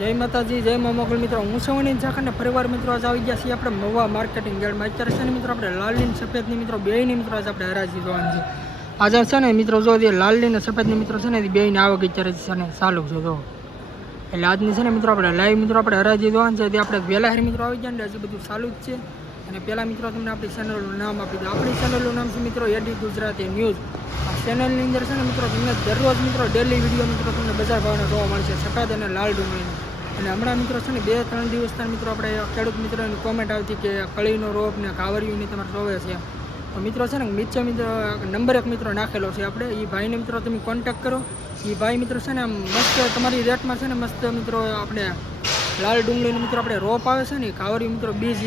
જય માતાજી, જય મા મોગલ મિત્રો. હું સવણી ઝાખંડ પરિવાર મિત્રો આજે આવી ગયા છીએ આપણે મવા માર્કેટિંગ યાર્ડમાં અત્યારે છે ને મિત્રો આપણે લાલની સફેદની મિત્રો બેયની મિત્રો આજે આપણે હરાજી જોવાની છે. આજે છે ને મિત્રો જો લાલની ને સફેદની મિત્રો છે ને એ બેયની આવક અત્યારે છે ને ચાલુ છે, જો. એટલે આજની છે ને મિત્રો આપણે લાઈવ મિત્રો આપણે હરાજી જોવાની છે. તે આપણે વહેલા હારી મિત્રો આવી ગયા ને હજી બધું ચાલુ જ છે. અને પહેલાં મિત્રો તમને આપણી ચેનલનું નામ આપી દો આપણી ચેનલનું નામ છે મિત્રો એડી ગુજરાતી ન્યૂઝ. ચેનલની અંદર છે ને મિત્રો તમને દરરોજ મિત્રો ડેલી વીડિયો મિત્રો તમને બજાર ભાવના જોવા મળશે. સફેદ અને લાલ ડુંગળીની. અને હમણાં મિત્રો છે ને બે, ત્રણ દિવસના મિત્રો આપણે ખેડૂત મિત્રોની કોમેન્ટ આવતી કે કળીનો રોપ ને કાવરિયુંની તમારે સોવે છે. તો મિત્રો છે ને નીચે મિત્રો નંબર એક મિત્રો નાખેલો છે આપણે. એ ભાઈને મિત્રો તમે કોન્ટેક્ટ કરો. એ ભાઈ મિત્રો છે ને આમ મસ્ત તમારી રેટમાં છે ને મસ્ત મિત્રો આપણે લાલ ડુંગળીનો મિત્રો આપણે રોપ આવે છે ને કાવરી મિત્રો બીજ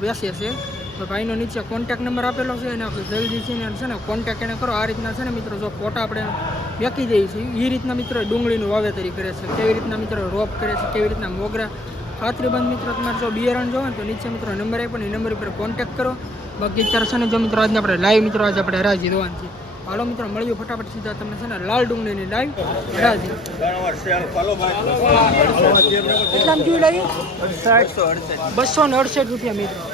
વેચે છે. તો ભાઈનો નીચે કોન્ટેક્ટ નંબર આપેલો છે એને આપણે જલ્દી છે ને છે ને કોન્ટેક્ટ એને કરો. આ રીતના છે ને મિત્રો જો ફોટા આપણે વેકી દઈએ છીએ. એ રીતના મિત્રો ડુંગળીનું વાવેતરી કરે છે. કેવી રીતના મિત્રો રોપ કરે છે કેવી રીતના મોગરા. ખાતરીબંધ મિત્રો તમારે જો બિયારણ જોવે ને તો નીચે મિત્રો નંબર આપ્યો ને એ નંબર ઉપર કોન્ટેક્ટ કરો. બાકી અત્યારે છે ને જો મિત્રો આજે આપણે લાઈવ મિત્રો આજે આપણે હરાજી રહેવાનું છે હાલો મિત્રો મળ્યું ફટાફટ સીધા તમને છે ને લાલ ડુંગળીની લાઈવ જોઈ લાવી બસો ને અડસઠ રૂપિયા મિત્રો.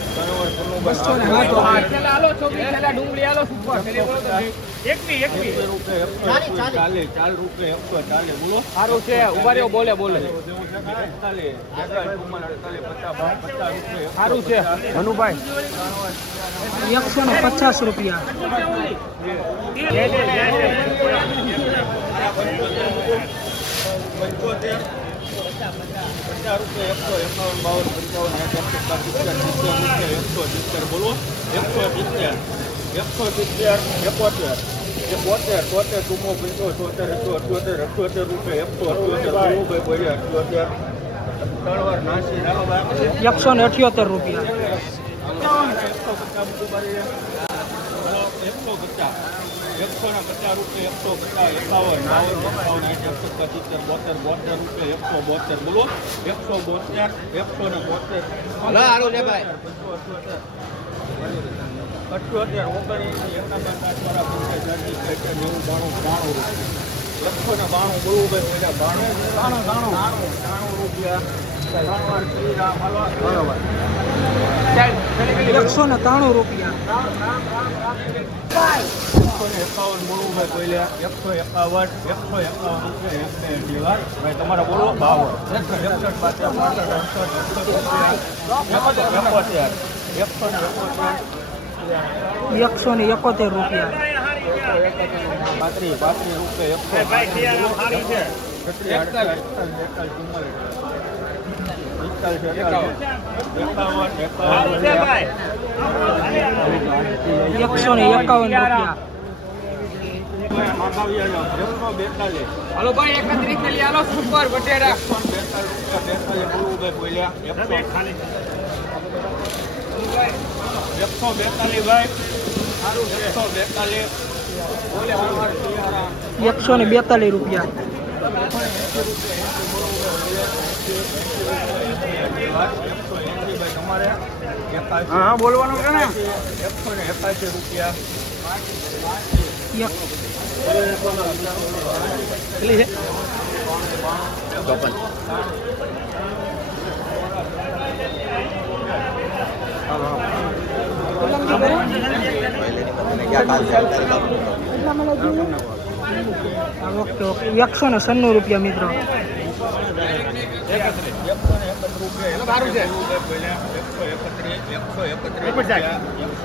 બોલે બોલે. સારું છે હનુભાઈ. એકસો ને પચાસ રૂપિયા. બોલો એકસો સિત્તેર એકસો સિત્તેર એકોતેર એકોતેર તોતેર ચુમ્મો પંચો ચોતેર એકસો અઠ્યોતેર અઠ્યોતેર રૂપિયા. એકસો અઠ્યોતેર બોલું ભાઈ અઠ્યોતેર ત્રણ નાસી એકસો ને અઠ્યોતેર રૂપિયા એકસો પચાસ. રૂપિયા એકસો ને પચાસ રૂપિયા એકસો પચાસ એકાવન બાવન એકાવન બોતેર બોતેર રૂપિયા એકસો બોતેર બોલો એકસો બોતેર એકસો ને બોતેર અઠ્યોતેર ઓગણીસ એકાવન સાતમારા પંચાયત નેવું બાણું રૂપિયા એકસો ને બાણું બોલવું ભાઈ બાણું બાણું બાણું બાણું બાણું રૂપિયા એકસો ને ત્રાણું રૂપિયા. એકસો એકાવન બોલવું ભાઈ પહેલા એકસો એકાવન એકસો એકાવન રૂપિયા એક બે અઢી વાર ભાઈ તમારે બોલો બાવન. એકસઠ એકસઠ બાસઠ પાસઠ અડસઠ એકસઠ એકસો ને એકોતેર એકસો ને એકોતેર રૂપિયા પાંત્રીસ પાંત્રીસ રૂપિયા એકસો ને એકાવન રૂપિયા. એકસો હાલો ભાઈ એકત્રીસ ને લઈ હાલો સુપર બટેરા એકસો બેતાલીસ રૂપિયા બેતાલીસ બોલવું ભાઈ બોલ્યા એકસો એકસો બેતાલીસ ભાઈ એકસો બેતાલીસ એકસો ને બેતાલીસ રૂપિયા. એકસો એંસી ભાઈ તમારે એકાસી હા બોલવાનું છે ને. એકસો ને એકાસી રૂપિયા. એક કેટલી છે હા, ઓકે ઓકે એકસો ને સન્નું રૂપિયા મિત્રો સારું છે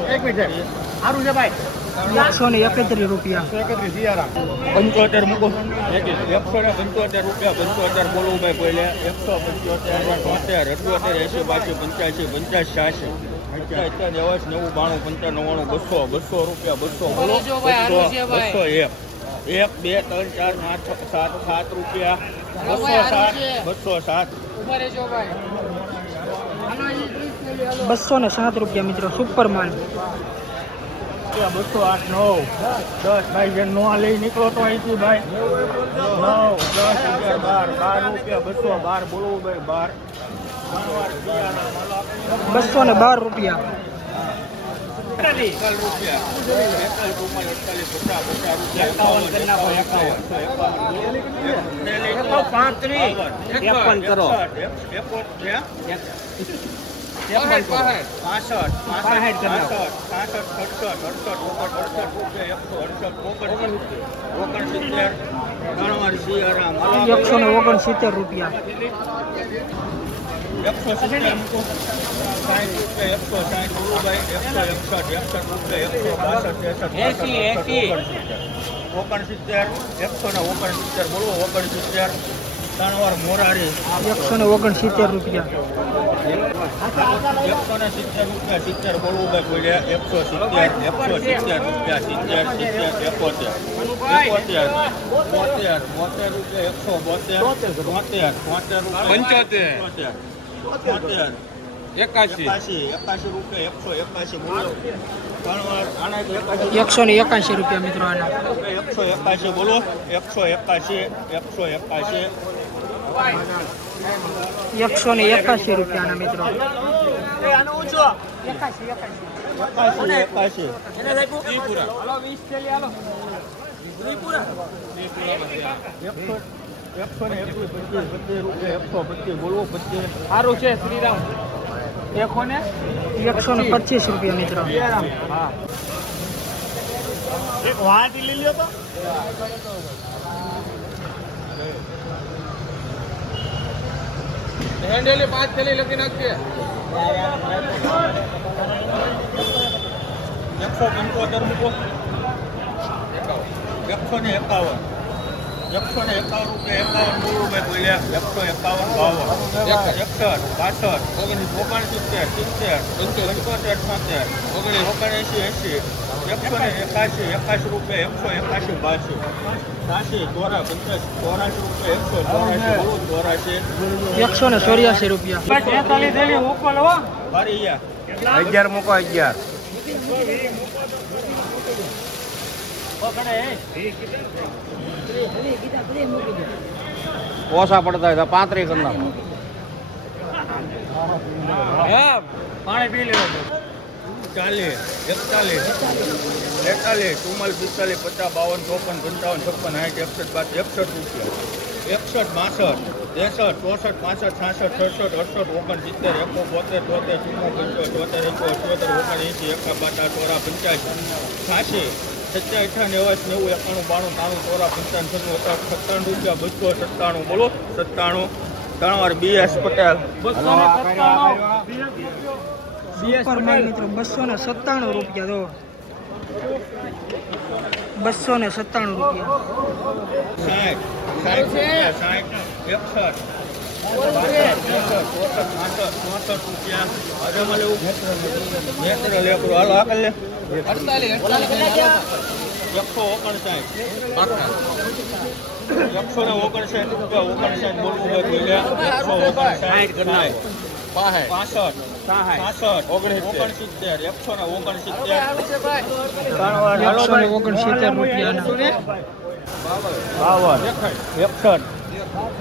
એક મિનિટ. સારું છે ભાઈ એકસો ને એકત્રીસ રૂપિયા પંચોતેર મૂકો એકસો ને પંચોતેર રૂપિયા પંચોતેર બોલવું ભાઈ પહેલે એકસો પંચોતેર તોતેર અઠ્યોતેર એસી બાસી પંચ્યાસી પંચ્યાસી છ્યાસી અત્યારે નેવાસ નવું બાણું પંચાણું નવ્વાણું બસો બસો રૂપિયા બસો બોલો બસો એક એક બે, ત્રણ, ચાર, પાંચ સાત સાત રૂપિયા બસો સાત બસો સાત બસો ને સાત રૂપિયા મિત્રો સુપર માલ બસો આઠ નવ. દસ ભાઈ જે નો લઈ નીકળો તો અહીંથી ભાઈ. નવ દસ રૂપિયા બાર બાર રૂપિયા બસો બાર બોલવું ભાઈ બાર. બસો ને બાર રૂપિયા. એકાવન પાંત્રીસ. એકાવન કરો. એકસો ને ઓગણસિત્તેર રૂપિયા. એકસો સિત્તેર મૂકો સાઠ રૂપિયા એકસો સાઠ ગુરુભાઈ એકસો એકસઠ એકસઠ રૂપિયા એકસો બાસઠ એંસી, એંસી. ઓગણસિત્તેર એકસો ને ઓગણસિત્તેર બોલો ઓગણસિત્તેર ત્રણ વાર મોરારી એકસો ને ઓગણસિત્તેર રૂપિયા એકસો ને સિત્તેર રૂપિયા સિત્તેર બોલવું બોલ્યા એકસો સિત્તેર એકસો સિત્તેર રૂપિયા સિત્તેર સિત્તેર એકોતેર એકોતેર બોતેર બોતેર રૂપિયા એકસો બોતેર બોતેર બોતેર રૂપિયા પંચોતેર. બોતેર એકાશી એકાશી રૂપિયા એકસો એકાશી બોલો. એકસો ને એકાશી રૂપિયા મિત્રો આના. એકસો એકાશી બોલો. એકસો એકાશી એકસો એકાશી. એકસો ને એકાશી રૂપિયાના મિત્રો. એકાશી એકાશી. એકસો એકસો ને એકવીસ પચીસ પચીસ રૂપિયા એકસો પચીસ બોલવો પચીસ સારું છે શ્રીરામ. એકો ને. એકસો ને પચીસ રૂપિયા મિત્રો. હા. એક વાંચી લઈ લ્યો તો. હેન્ડેલી પાંચ થેલી લખી નાખજે. એકસો પંચોતેર મૂકો. એકસો ને એકાવન. એકસો ને એકાવન રૂપિયા. એકાવન મૂળ રૂપિયા બોલ્યા એકસો એકાવન બાવન એકસઠ પાસઠ ઓગણીસ ઓગણસિત્તેર સિત્તેર પંચોતેર છોતેર ઓગણીસ ઓગણએંસી એંસી એકસો ને એકાશી એકાશી રૂપિયા એકસો એકાશી બાસી ત્યાંસી ચોરા પંચ્યાસી ચોરાશી રૂપિયા એકસો ચોરાશી બોલું ચોરાશી એકસો ને ચોર્યાસી રૂપિયા. તેતાલીસ ઉપર અગિયાર મૂકો અગિયાર. ઓછા પડતા હતા તો પાંત્રીસ કરી નાખો પાણી પી લેવું ચાલીસ, એકતાલીસ એકતાલીસ ચુમ્માલીસ, પિસ્તાલીસ, પચાસ, બાવન, ચોપન, પંચાવન, છપ્પન સાઠ એકસઠ બાસઠ એકસઠ રૂપિયા. એકસઠ, બાસઠ, ત્રેસઠ, ચોસઠ, પાસઠ, છાસઠ સડસઠ અડસઠ, ઓગણ, સિત્તેર એકો બોતેર તોતેર ચુમ્મો પંચોતેર ચોતેર એકો અઠ્યોતેર ઓગણ એંસી એકા બાટા ચોરા પંચ્યાસી, છ્યાસી સત્યા અઠા નેવાસ નેવું એકાણું બાણું ત્રાણું ચોરા પંચાવન છસો સત્તાણું રૂપિયા બસો સત્તાણું બોલો? સત્તાણું. ત્રણ વાર બી એસ પટેલ. બસો ને સત્તાણું રૂપિયા દો બસો ને સત્તાણું રૂપિયા. સાઠ. સાઠ સાઠ. એકસઠ એકસો ઓગણસાઠ એકસો ને ઓગણસાઠ રૂપિયા ઓગણસાઠ બોલવું હોય બોલ્યા એકસો ઓગણસાઠ પાસઠ પાસઠ ઓગણસિત્તેર. એકસો ને ઓગણસિત્તેર. એકસો ને ઓગણસિત્તેર રૂપિયાના. બાવન. એકસઠ.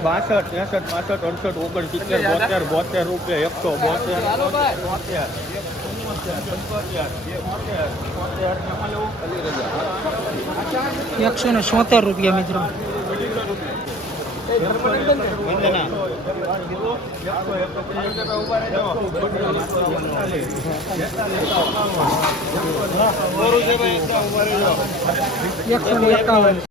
બાસઠ ત્રેસઠ પાસઠ અડસઠ ઓગણસિત્તેર બોતેર બોતેર રૂપિયા એકસો બોતેર બોતેર એકસો ને સોતેર રૂપિયા મિત્રો વંદના એકસો ને એકાવન